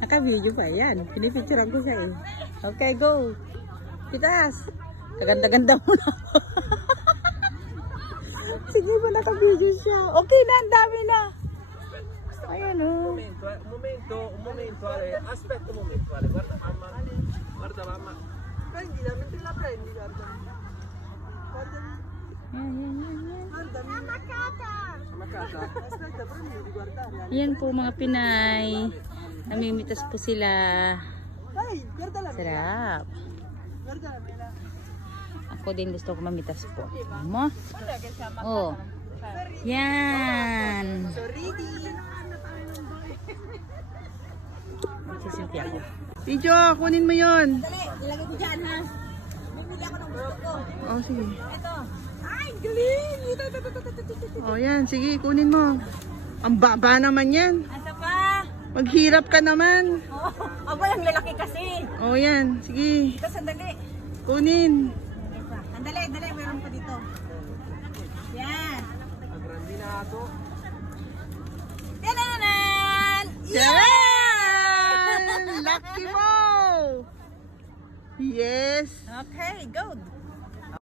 Naka-video pa yan. Pinipicturean ko siya eh. Okay, go. Pitas. Kaganda-ganda mo na. Sige ba, naka-video siya. Okay na, ang dami na. Ayan o. Un momento, Ale. Aspetta un momento, Ale. Guarda mamma. Guarda mamma. Prendila, mentre la prendi, guarda. Guardami. Guardami. Amakata. Aspetta, prendi di guardare. Ayan po mga Pinay. Namimitas po sila. Dai, guarda la mela. Sarap. Guarda la mela. Ako din gusto ko mamitas po. Mo? Oh. Yan. Sorridi. Sisimpi ako. Video, kunin mo yun. Dali, ilagay ko dyan ha. Bibili ako ng gusto ko. Oh, sige. Ito. Ay, galing! Oh, yan. Sige, kunin mo. Ang baba naman yan. Asa pa? Maghirap ka naman. Oh, aba, ang lalaki kasi. Oh, yan. Sige. Ito, sandali. Kunin. Sandali, meron pa dito. Yan. Tananan! Yan! Lucky mo! Yes! Okay, go.